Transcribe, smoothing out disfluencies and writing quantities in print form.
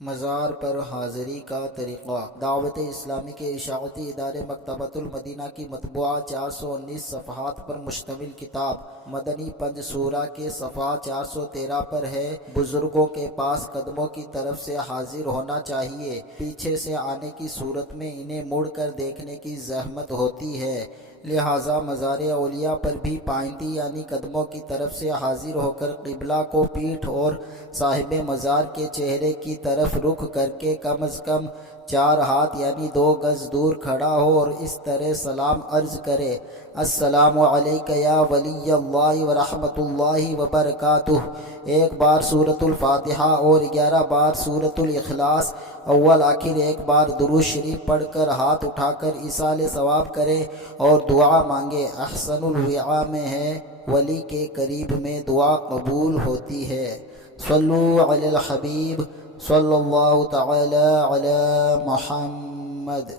مزار پر حاضری کا طریقہ۔ دعوت اسلامی کے اشاعتی ادارے مکتبۃ المدینہ کی مطبوعہ 419 صفحات پر مشتمل کتاب مدنی پنج سورہ کے صفحہ 413 پر ہے۔ بزرگوں کے پاس قدموں کی طرف سے حاضر ہونا چاہیے، پیچھے سے آنے کی صورت میں انہیں مڑ کر دیکھنے کی زحمت ہوتی ہے، لہٰذا مزار اولیاء پر بھی پائنتی یعنی قدموں کی طرف سے حاضر ہو کر قبلہ کو پیٹھ اور صاحب مزار کے چہرے کی طرف رخ کر کے کم از کم 4 ہاتھ یعنی 2 گز دور کھڑا ہو اور اس طرح سلام عرض کرے: السلام علیک یا ولی اللہ ورحمۃ اللہ وبرکاتہ۔ ایک بار سورۃ الفاتحہ اور 11 بار سورۃ الاخلاص، اول آخر ایک بار درود شریف پڑھ کر ہاتھ اٹھا کر ایصال ثواب کرے اور دعا مانگے۔ احسن الوعاء میں ہے، ولی کے قریب میں دعا قبول ہوتی ہے۔ صلو علی الحبیب صلی اللہ تعالی علی محمد۔